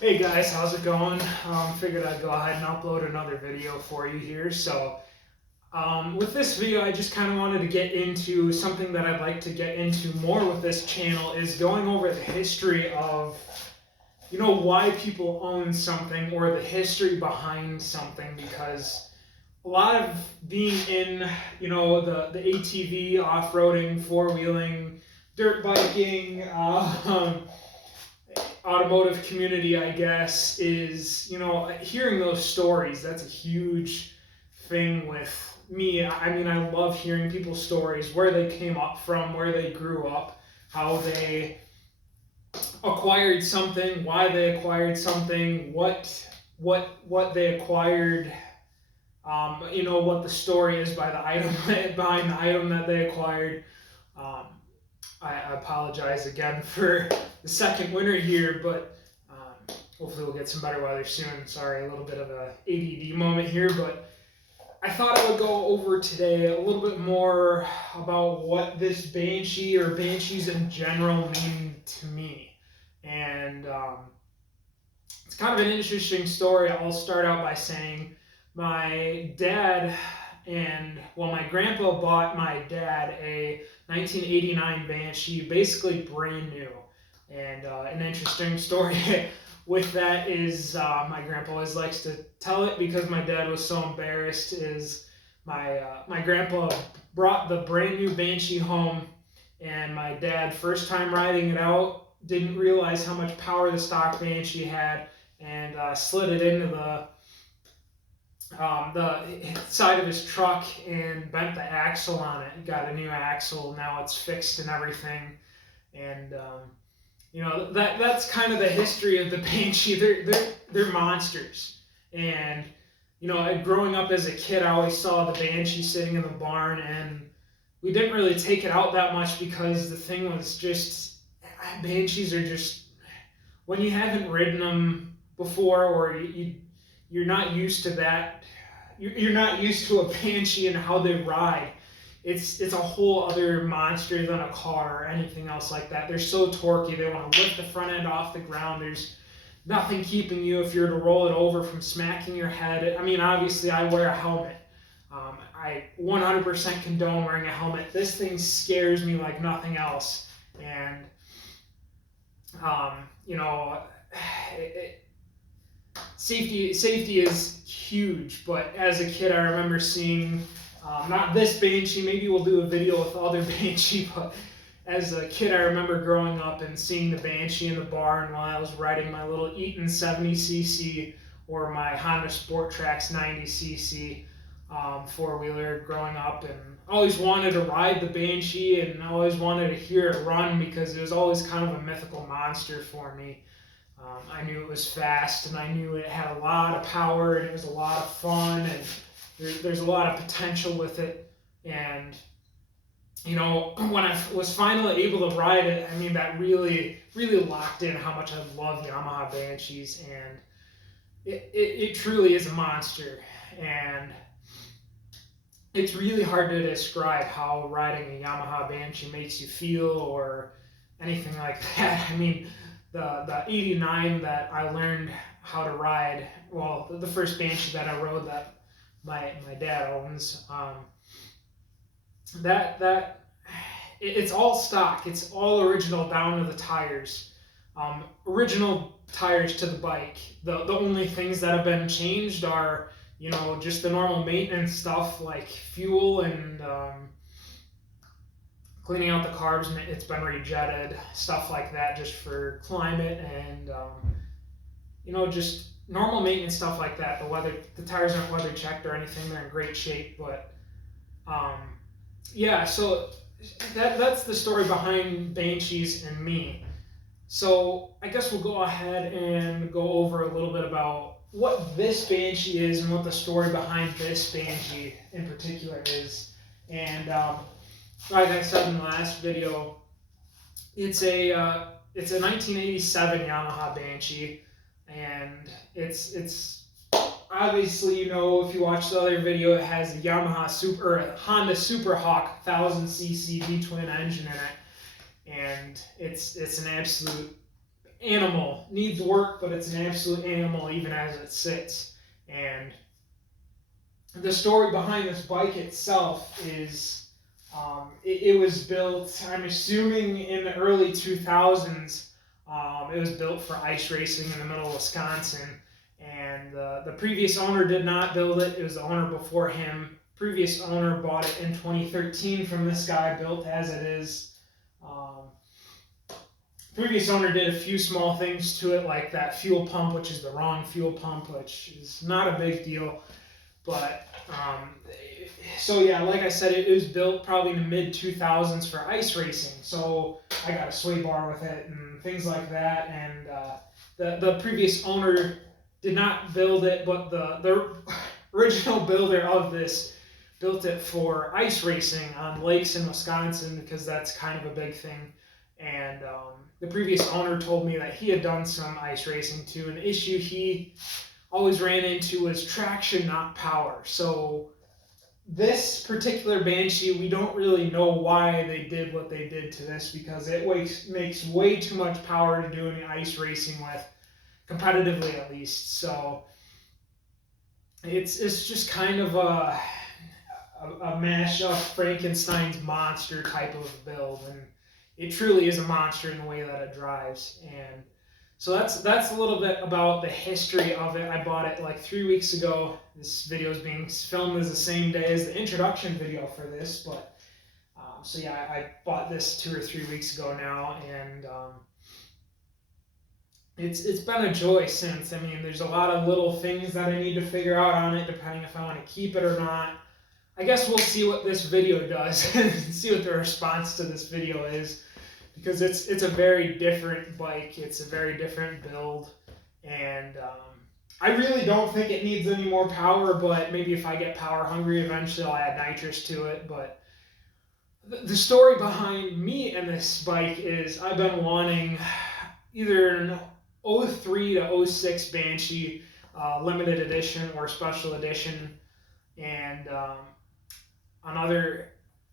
Hey guys, how's it going? Figured I'd go ahead and upload another video for you here. With this video, I just kind of wanted to get into something that I'd like to get into more with this channel is going over the history of, why people own something or the history behind something, because a lot of being in, the ATV, off-roading, four-wheeling, dirt biking, automotive community, I guess, is, hearing those stories. That's a huge thing with me. I mean, I love hearing people's stories, where they came up from, where they grew up, how they acquired something, why they acquired something, what they acquired, what the story is by the item behind the item that they acquired. Um, I apologize again for the second winter here, but hopefully we'll get some better weather soon. Sorry, a little bit of a ADD moment here, but I thought I would go over today a little bit more about what this Banshee or Banshees in general mean to me. And it's kind of an interesting story. I'll start out by saying my dad my grandpa bought my dad a 1989 Banshee, basically brand new. And an interesting story with that is my grandpa always likes to tell it because my dad was so embarrassed. Is my grandpa brought the brand new Banshee home, and my dad, first time riding it out, didn't realize how much power the stock Banshee had, and slid it into the side of his truck and bent the axle on it. Got a new axle. Now it's fixed and everything. And that's kind of the history of the Banshee. They're monsters. And growing up as a kid, I always saw the Banshee sitting in the barn, and we didn't really take it out that much because the thing was just Banshees are just, when you haven't ridden them before, or you're not used to that, you're not used to a Banshee and how they ride. It's a whole other monster than a car or anything else like that. They're so torquey. They want to lift the front end off the ground. There's nothing keeping you, if you're to roll it over, from smacking your head. I mean, obviously, I wear a helmet. I 100% condone wearing a helmet. This thing scares me like nothing else. And, you know, safety is huge. But as a kid, I remember seeing, not this Banshee, maybe we'll do a video with other Banshee, but as a kid, I remember growing up and seeing the Banshee in the barn while I was riding my little Eaton 70cc or my Honda Sport Trax 90cc four-wheeler growing up, and I always wanted to ride the Banshee, and I always wanted to hear it run because it was always kind of a mythical monster for me. I knew it was fast, and I knew it had a lot of power, and it was a lot of fun, and there's a lot of potential with it. And when I was finally able to ride it, I mean, that really, really locked in how much I love Yamaha Banshees, and it truly is a monster. And it's really hard to describe how riding a Yamaha Banshee makes you feel or anything like that. I mean, the 89 that I learned how to ride, well, the first Banshee that I rode that my dad owns, it's all stock. It's all original down to the tires. Original tires to the bike. The only things that have been changed are, just the normal maintenance stuff like fuel and cleaning out the carbs. It's been rejetted, stuff like that, just for climate and just normal maintenance stuff like that. The tires aren't weather checked or anything. They're in great shape, but yeah. So that's the story behind Banshees and me. So I guess we'll go ahead and go over a little bit about what this Banshee is and what the story behind this Banshee in particular is. And like I said in the last video, it's a 1987 Yamaha Banshee, and it's obviously, if you watch the other video, it has a Honda Super Hawk 1000cc V-twin engine in it, and it's an absolute animal, needs work, but it's an absolute animal even as it sits. And the story behind this bike itself is it was built, I'm assuming, in the early 2000s. It was built for ice racing in the middle of Wisconsin. And the previous owner did not build it. It was the owner before him. Previous owner bought it in 2013 from this guy, built as it is. Previous owner did a few small things to it, like that fuel pump, which is the wrong fuel pump, which is not a big deal. But so yeah, like I said, it was built probably in the mid 2000s for ice racing. So I got a sway bar with it and things like that. And the previous owner did not build it, but the original builder of this built it for ice racing on lakes in Wisconsin, because that's kind of a big thing. And the previous owner told me that he had done some ice racing too. An issue he always ran into was traction, not power. So this particular Banshee, we don't really know why they did what they did to this, because it makes way too much power to do any ice racing with, competitively at least. So it's just kind of a mashup, Frankenstein's monster type of build, and it truly is a monster in the way that it drives. And so that's a little bit about the history of it. I bought it like 3 weeks ago. This video is being filmed as the same day as the introduction video for this, but so yeah, I bought this 2 or 3 weeks ago now, and it's been a joy since. I mean, there's a lot of little things that I need to figure out on it, depending if I want to keep it or not. I guess we'll see what this video does and see what the response to this video is, because it's a very different bike. It's a very different build, and I really don't think it needs any more power, but maybe if I get power hungry eventually I'll add nitrous to it. But the story behind me and this bike is I've been wanting either an 03 to 06 Banshee limited edition or special edition, and another,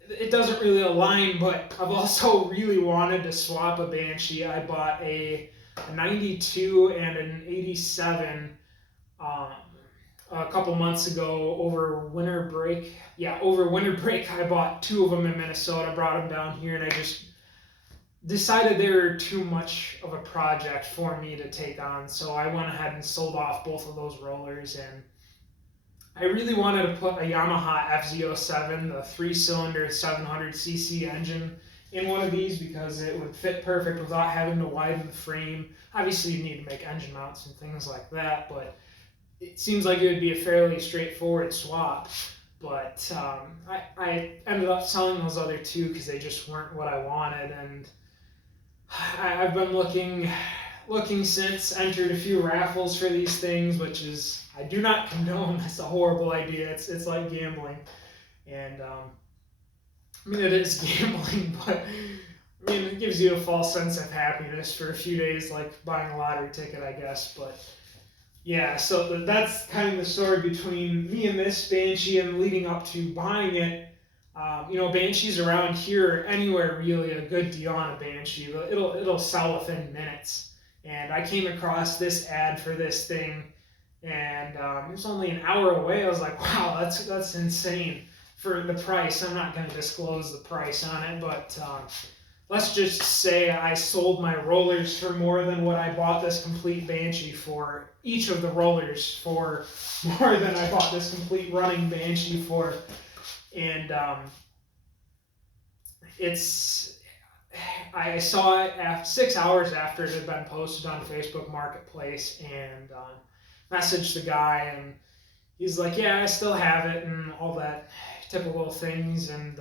it doesn't really align, but I've also really wanted to swap a Banshee. I bought a 92 and an 87 a couple months ago over winter break. Yeah, over winter break, I bought 2 of them in Minnesota, brought them down here, and I just decided they were too much of a project for me to take on. So I went ahead and sold off both of those rollers, and I really wanted to put a Yamaha FZ07, the 3-cylinder 700cc engine, in one of these, because it would fit perfect without having to widen the frame. Obviously, you need to make engine mounts and things like that, but it seems like it would be a fairly straightforward swap. But I ended up selling those other 2 because they just weren't what I wanted, and I've been looking since, entered a few raffles for these things, which is, I do not condone. That's a horrible idea. It's like gambling. And I mean, it is gambling, but I mean, it gives you a false sense of happiness for a few days, like buying a lottery ticket, I guess. But yeah, so that's kind of the story between me and this Banshee, and leading up to buying it. Banshees around here, anywhere really, a good deal on a Banshee. It'll sell within minutes. And I came across this ad for this thing, and it was only an hour away. I was like, wow, that's insane for the price. I'm not going to disclose the price on it, but let's just say I sold my rollers for more than what I bought this complete Banshee for. Each of the rollers for more than I bought this complete running Banshee for. And I saw it 6 hours after it had been posted on Facebook Marketplace, and messaged the guy, and he's like, yeah, I still have it, and all that typical things. And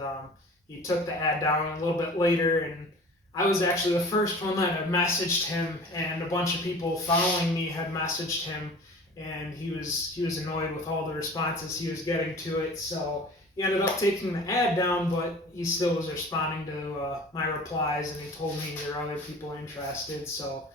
he took the ad down a little bit later, and I was actually the first one that had messaged him, and a bunch of people following me had messaged him, and he was annoyed with all the responses he was getting to it. So he ended up taking the ad down, but he still was responding to my replies, and he told me there are other people interested. So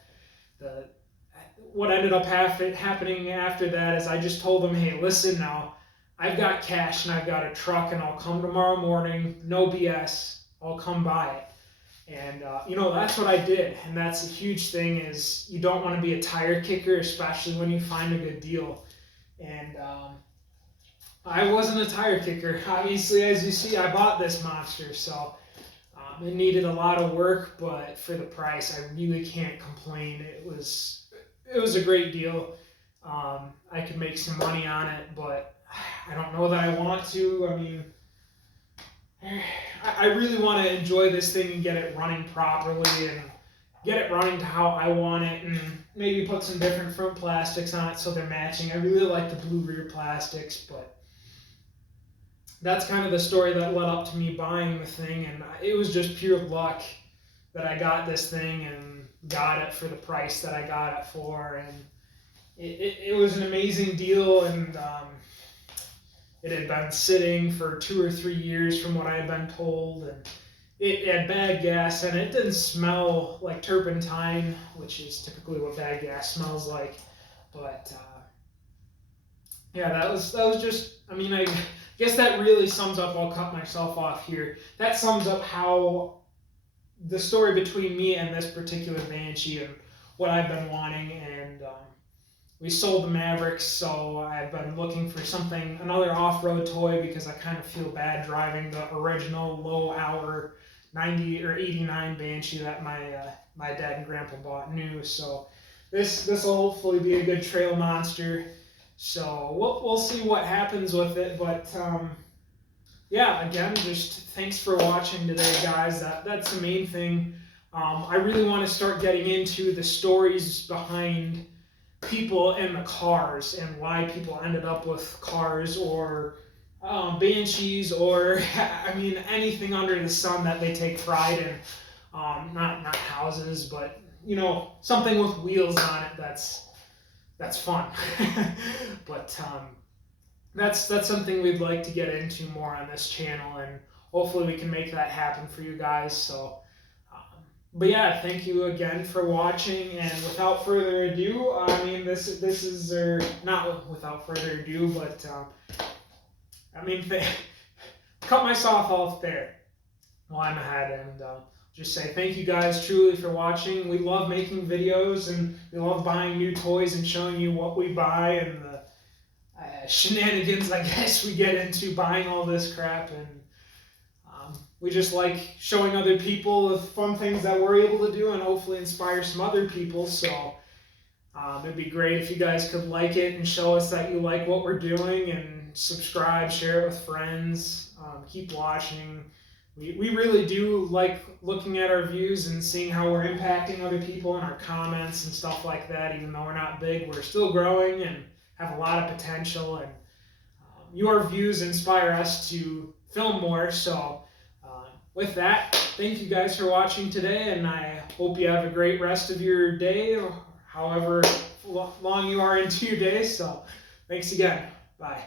what ended up happening after that is I just told him, hey, listen now, I've got cash and I've got a truck, and I'll come tomorrow morning, no BS, I'll come buy it. And that's what I did, and that's a huge thing. Is you don't want to be a tire kicker, especially when you find a good deal. And I wasn't a tire kicker. Obviously, as you see, I bought this monster, so it needed a lot of work, but for the price, I really can't complain. It was a great deal. I could make some money on it, but I don't know that I want to. I mean, I really want to enjoy this thing and get it running properly and get it running to how I want it, and maybe put some different front plastics on it so they're matching. I really like the blue rear plastics, but that's kind of the story that led up to me buying the thing, and it was just pure luck that I got this thing and got it for the price that I got it for, and it was an amazing deal, and it had been sitting for 2 or 3 years from what I had been told, and it had bad gas, and it didn't smell like turpentine, which is typically what bad gas smells like, but yeah, that was just, I mean, I guess that really sums up, I'll cut myself off here, that sums up how the story between me and this particular Banshee and what I've been wanting, and we sold the Mavericks, so I've been looking for something, another off-road toy, because I kind of feel bad driving the original low-hour 90 or 89 Banshee that my dad and grandpa bought new. So this will hopefully be a good trail monster. So we'll see what happens with it, but yeah, again, just thanks for watching today, guys. That's the main thing. I really want to start getting into the stories behind people and the cars, and why people ended up with cars or Banshees, or I mean anything under the sun that they take pride in. Not houses, but something with wheels on it that's fun. But that's something we'd like to get into more on this channel, and hopefully we can make that happen for you guys. So but yeah, thank you again for watching, and without further ado, I mean, this is, or not without further ado, but I mean, cut myself off there while I'm ahead, and just say thank you guys truly for watching. We love making videos, and we love buying new toys and showing you what we buy, and the shenanigans, I guess, we get into buying all this crap, and we just like showing other people the fun things that we're able to do, and hopefully inspire some other people. So it'd be great if you guys could like it and show us that you like what we're doing, and subscribe, share it with friends, keep watching. We really do like looking at our views and seeing how we're impacting other people in our comments and stuff like that. Even though we're not big, we're still growing and have a lot of potential, and your views inspire us to film more. So with that, thank you guys for watching today, and I hope you have a great rest of your day, or however long you are into your day. So thanks again. Bye.